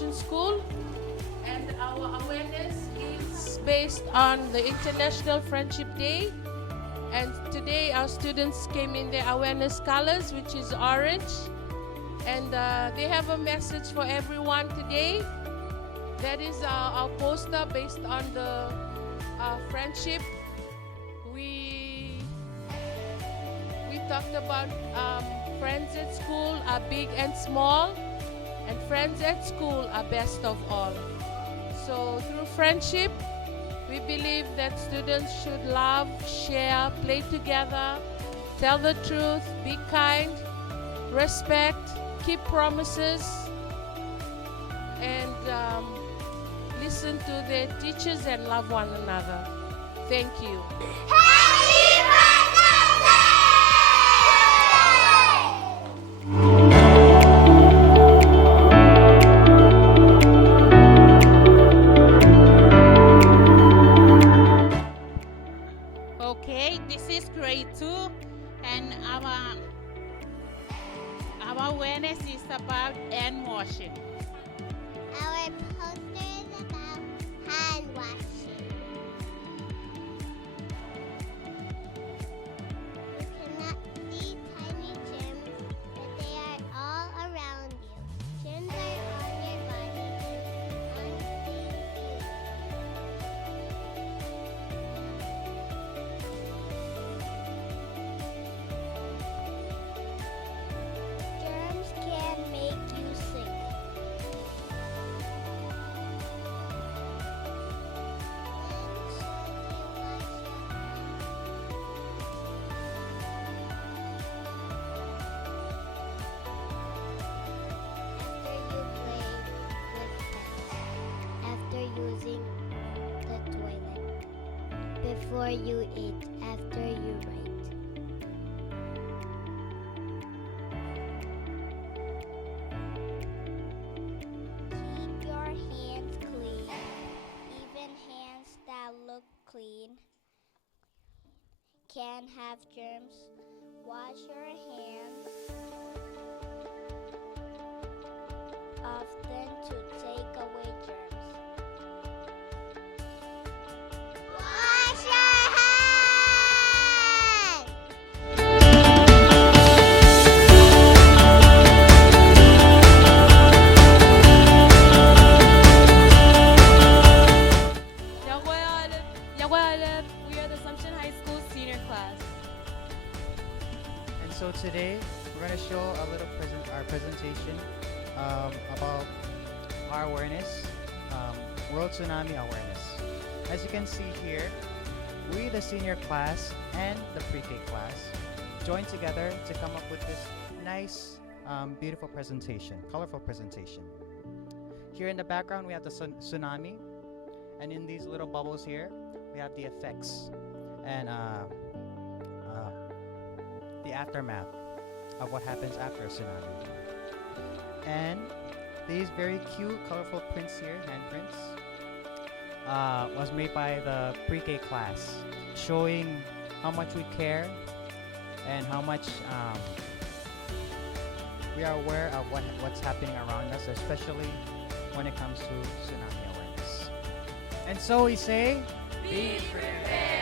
Mission School, and our awareness is based on the International Friendship Day. And today our students came in their awareness colors, which is orange, and they have a message for everyone today. That is our poster based on the friendship. We talked about friends at school are big and small, and friends at school are best of all. So through friendship, we believe that students should love, share, play together, tell the truth, be kind, respect, keep promises, and listen to their teachers and love one another. Thank you. Okay, this is grade 2, and our awareness is about hand washing. Our poster is about hand washing. You cannot see tiny germs, but they are all around you. Germs are on your body and unseen feelings. Germs can make you sick. After using the toilet, before you eat, after you write. Keep your hands clean. Even hands that look clean can have germs. Wash your hands often to take away germs. Wash your hands! Yagwalep, we are the Assumption High School senior class. And so today we're going to show our presentation about our awareness, World Tsunami Awareness. As you can see here, we, the senior class and the pre-K class, joined together to come up with this nice, beautiful presentation, colorful presentation. Here in the background, we have the tsunami, and in these little bubbles here, we have the effects and the aftermath of what happens after a tsunami. And these very cute, colorful prints here, handprints, was made by the pre-K class, showing how much we care and how much we are aware of what's happening around us, especially when it comes to tsunami awareness. And so we say, Be prepared.